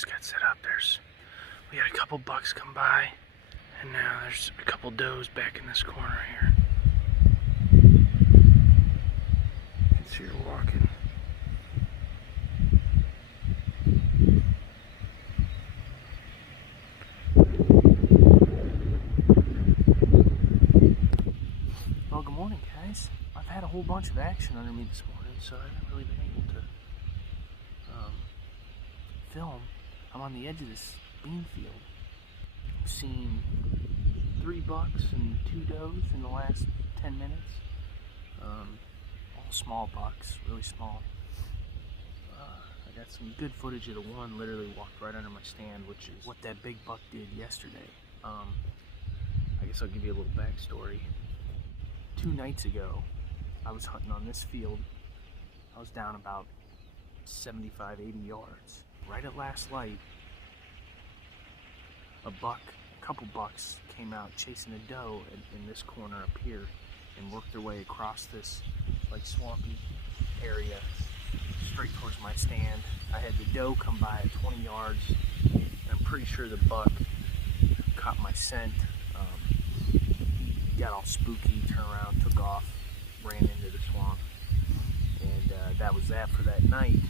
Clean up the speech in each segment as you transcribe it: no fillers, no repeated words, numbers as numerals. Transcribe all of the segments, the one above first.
just got set up. We had a couple bucks come by, and now there's a couple does back in this corner here. You can see her walking. Well, good morning, guys. I've had a whole bunch of action under me this morning, so I haven't really been able to film. I'm on the edge of this bean field. I've seen 3 bucks and 2 does in the last 10 minutes. All small bucks, really small. I got some good footage of the one literally walked right under my stand, which is what that big buck did yesterday. I guess I'll give you a little backstory. 2 nights ago, I was hunting on this field. I was down about 75, 80 yards. Right at last light, a couple bucks came out chasing a doe in this corner up here and worked their way across this like swampy area straight towards my stand. I had the doe come by at 20 yards, and I'm pretty sure the buck caught my scent. He got all spooky, turned around, took off, ran into the swamp, and that was that for that night.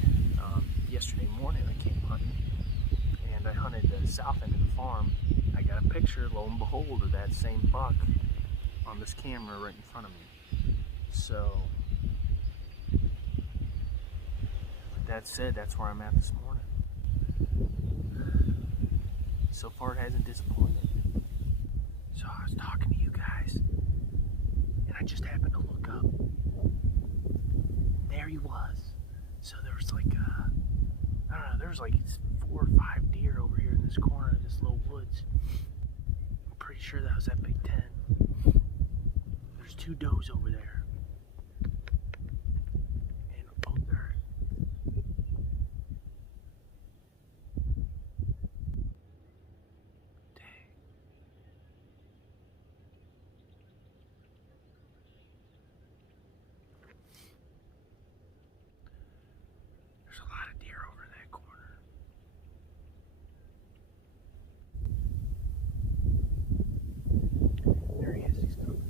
Yesterday morning I came hunting, and I hunted the south end of the farm. I got a picture, lo and behold, of that same buck on this camera right in front of me. So, with that said, that's where I'm at this morning. So far it hasn't disappointed. So I was talking to you guys, and I just happened to look up. There he was. So there was like, I don't know, there was like 4 or 5 deer over here in this corner of this little woods. I'm pretty sure that was that big 10. There's 2 does over there. And oh, there. Dang. There's a lot of deer over in that corner. There he is, he's coming.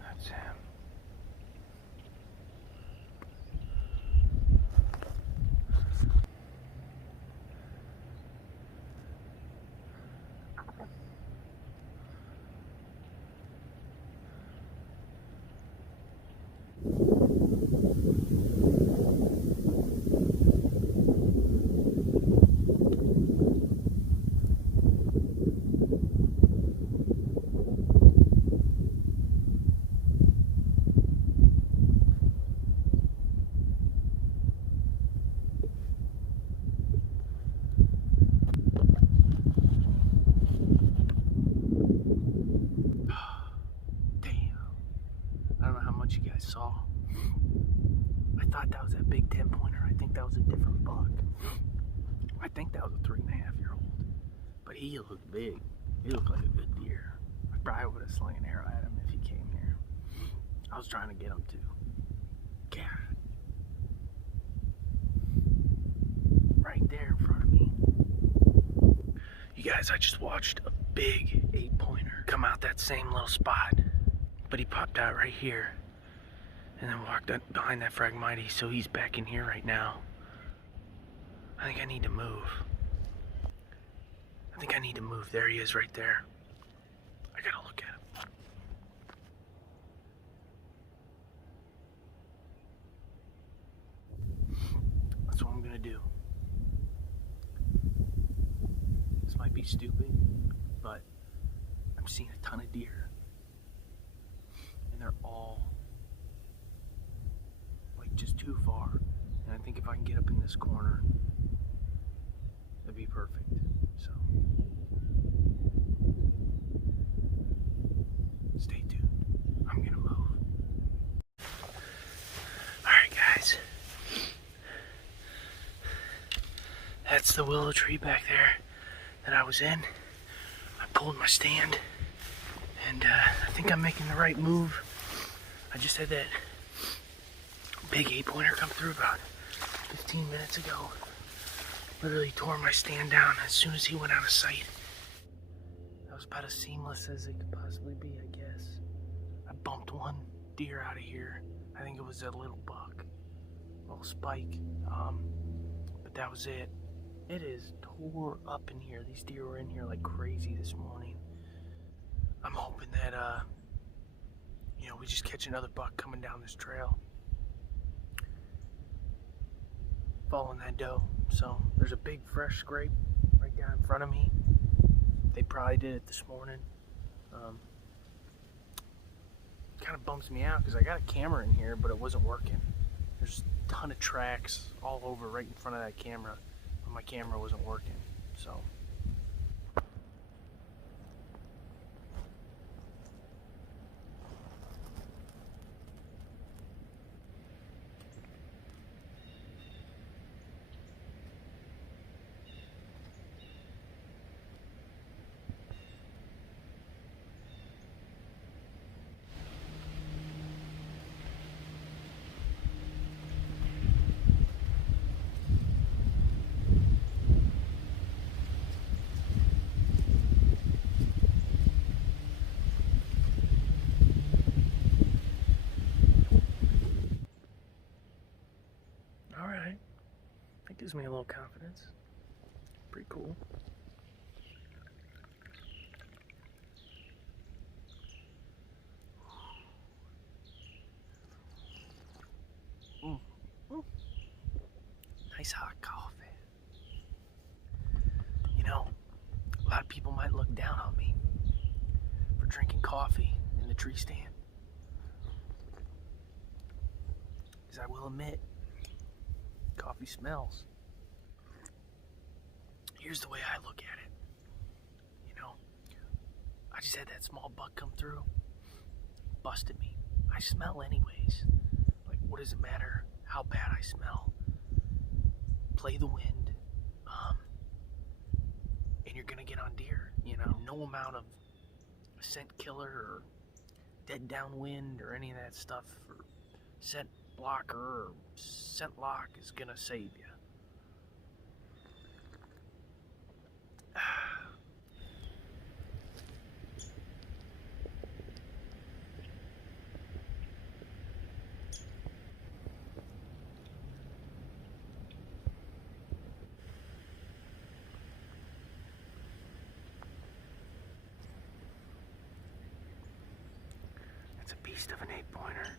That's him. You guys saw. I thought that was that big 10 pointer. I think that was a different buck. I think that was a 3.5-year-old. But he looked big. He looked like a good deer. I probably would have slung an arrow at him if he came here. I was trying to get him too. God. Right there in front of me. You guys, I just watched a big 8-pointer come out that same little spot. But he popped out right here. And then walked up behind that Phragmites, so he's back in here right now. I think I need to move. There he is right there. I gotta look at him. That's what I'm gonna do. This might be stupid, but I'm seeing a ton of deer. And they're all like just too far. And I think if I can get up in this corner, it'd be perfect. So stay tuned. I'm gonna move. Alright guys. That's the willow tree back there that I was in. I pulled my stand and I think I'm making the right move. I just had that big 8-pointer come through about 15 minutes ago. Literally tore my stand down as soon as he went out of sight. That was about as seamless as it could possibly be, I guess. I bumped one deer out of here. I think it was a little buck, a little spike, but that was it. It is tore up in here. These deer were in here like crazy this morning. I'm hoping that, we just catch another buck coming down this trail. Following that doe. So there's a big fresh scrape right down in front of me. They probably did it this morning. Kind of bums me out because I got a camera in here, but it wasn't working. There's a ton of tracks all over right in front of that camera, but my camera wasn't working. So alright. That gives me a little confidence. Pretty cool. Nice hot coffee. A lot of people might look down on me for drinking coffee in the tree stand. Because I will admit, coffee smells. Here's the way I look at it. I just had that small buck come through, busted me. I smell anyways. Like, what does it matter how bad I smell? Play the wind, and you're gonna get on deer. No amount of scent killer or dead downwind or any of that stuff or scent blocker or scent lock is gonna save you. That's a beast of an 8-pointer.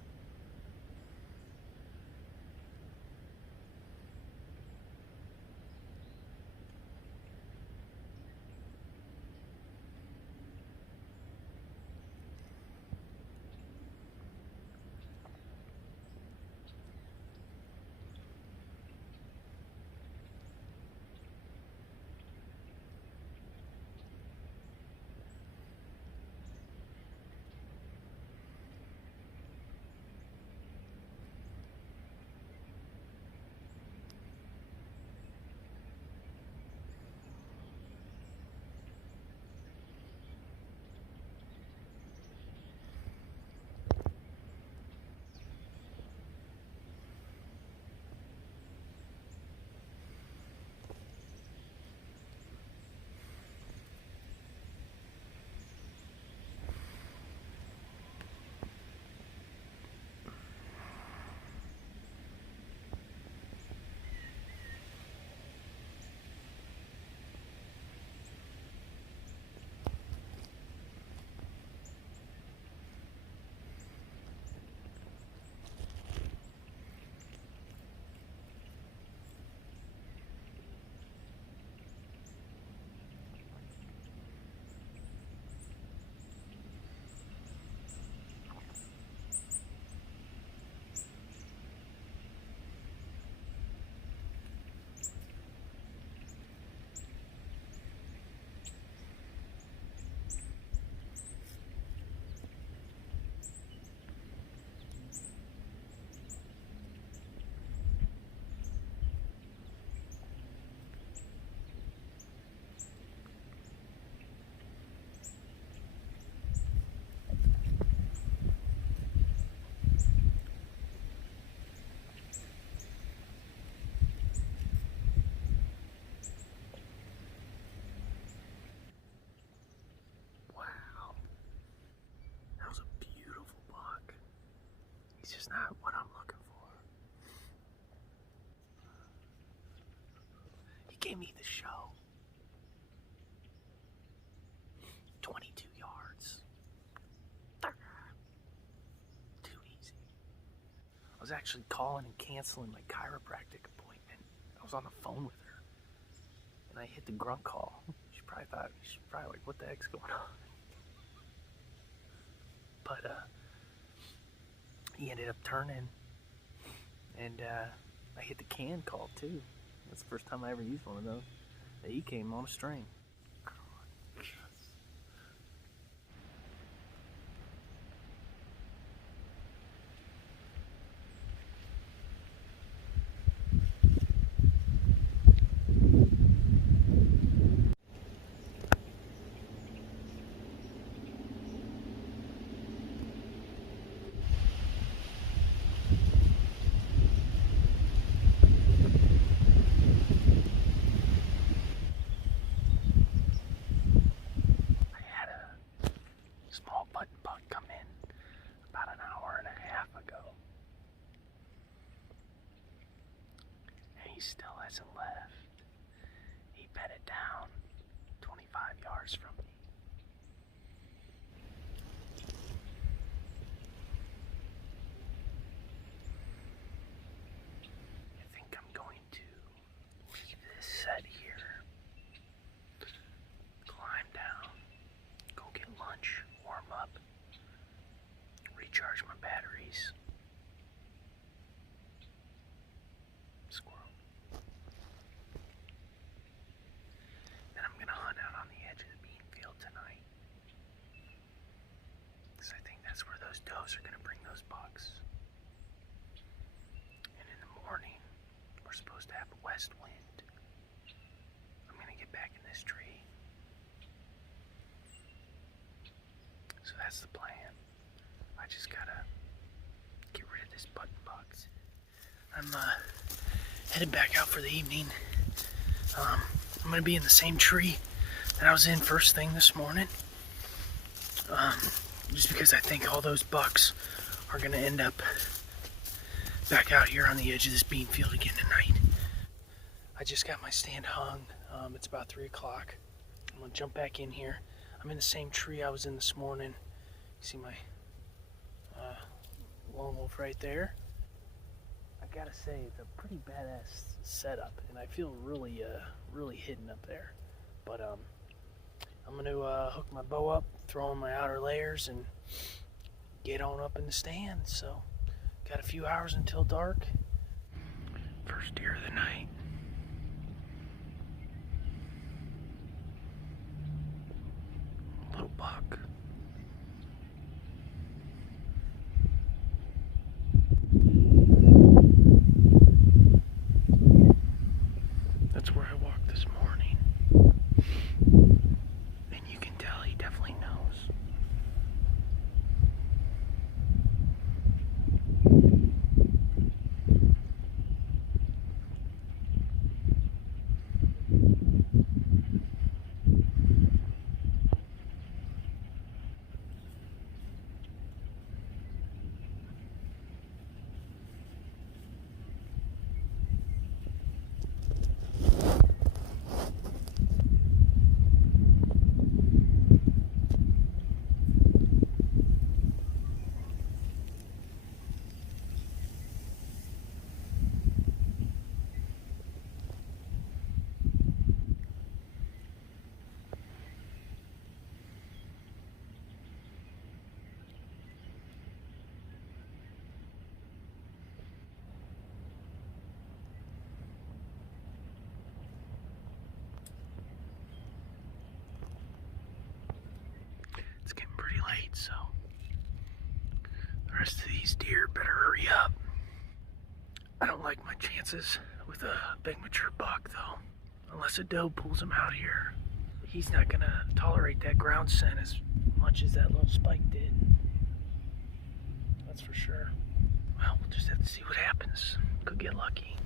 He's just not what I'm looking for. He gave me the show. 22 yards. Too easy. I was actually calling and canceling my chiropractic appointment. I was on the phone with her. And I hit the grunt call. She's probably like, what the heck's going on? But he ended up turning. And I hit the can call too. That's the first time I ever used one of those. He came on a string. Still hasn't left. He bedded down 25 yards from me. I think I'm going to leave this set here, climb down, go get lunch, warm up, recharge my batteries. Squirrel. Does are going to bring those bucks. And in the morning, we're supposed to have a west wind. I'm going to get back in this tree. So that's the plan. I just got to get rid of this button box. I'm headed back out for the evening. I'm going to be in the same tree that I was in first thing this morning. Just because I think all those bucks are going to end up back out here on the edge of this bean field again tonight. I just got my stand hung. It's about 3 o'clock. I'm going to jump back in here. I'm in the same tree I was in this morning. You see my lone wolf right there. I gotta say, it's a pretty badass setup, and I feel really hidden up there. But I'm going to hook my bow up, throw on my outer layers, and get on up in the stand. So, got a few hours until dark. First deer of the night. Little buck. That's where I walked this morning. And you can tell he definitely knows. It's getting pretty late, so the rest of these deer better hurry up. I don't like my chances with a big mature buck, though, unless a doe pulls him out here. He's not gonna tolerate that ground scent as much as that little spike did. That's for sure. Well, we'll just have to see what happens. Could get lucky.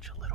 bunch of little